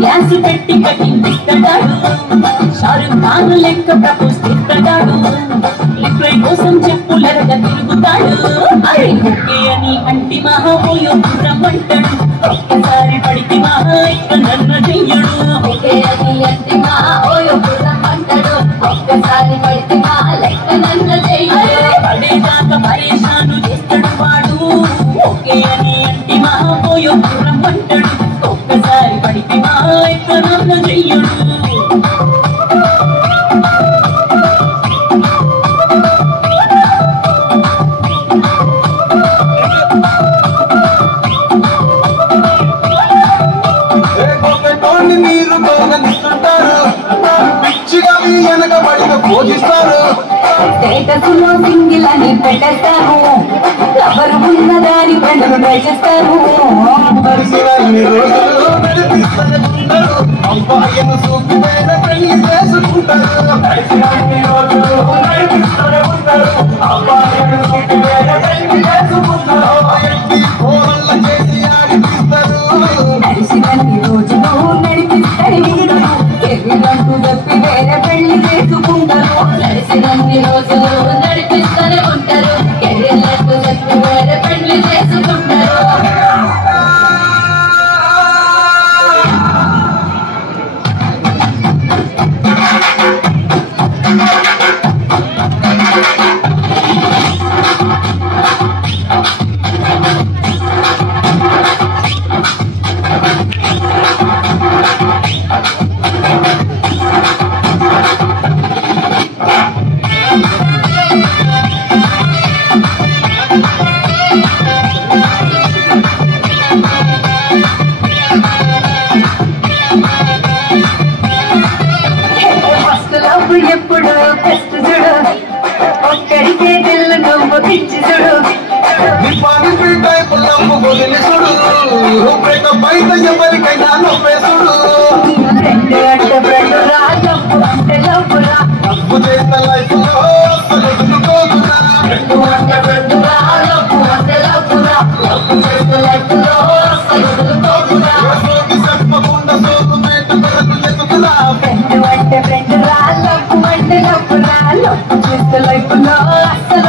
glass పెట్టి కట్టిస్తాడు షారుఖ్ ఖాన్ లెక్క ప్రపోజిస్తాడు లిఫ్రై కోసం చెప్పులరగా తిరుగుతాడు అరే ఓకే అని అంటి మహాబోయో రమ్మంటాడు ఒక్కసారి పడితే మహా ఇక నన్ను చెయ్యడు ఓకే అని అంటి మహాబోయో రమ్మంటాడు ఒక్కసారి పడితే మహా లెక్క నన్ను చెయ్యడు పడేదాకా పరేషాను చేస్తాడు వాడు ఓకే అని అంటి మహాబోయో రమ్మంటాడు ఒక్కసారి పడితే మహా ఇక నన్ను చెయ్యడు స్టేటస్లో సింగిల్ అని పెట్టేస్తారు ఎవరు ఉన్నదాని పండుగ ట్రై చేస్తారు నడిచినన్ని రోజులు నడిపిస్తాడు ఎవిడంటూ చెప్పి వేరే పెళ్లి చేసుకుంటారు నడిచినన్ని రోజులు నడిపిస్తూనే ఉంటారు ఎవిడంటూ చెప్పి వేరే పెళ్లి చేసుకుంటారు ఎప్పుడు బెస్ట్ చూడు ఒక్కడికే తెల్ల నవ్వు పిచ్చి చూడు ఫ్రెండ్ అంటే ఫ్రెండ్ రా లవ్వు అంటే లవ్వు రా లవ్వు చేసిన లైఫ్ లో ఫ్రెండ్ అంటే ఫ్రెండ్ రా లవ్వు అంటే లవ్వు రా లవ్వు చేసిన లైఫ్ లో ఫ్రెండ్ అంటే ఫ్రెండ్ రా లవ్వు అంటే లవ్వు రా లవ్వు చేసిన లైఫ్ లో అసలు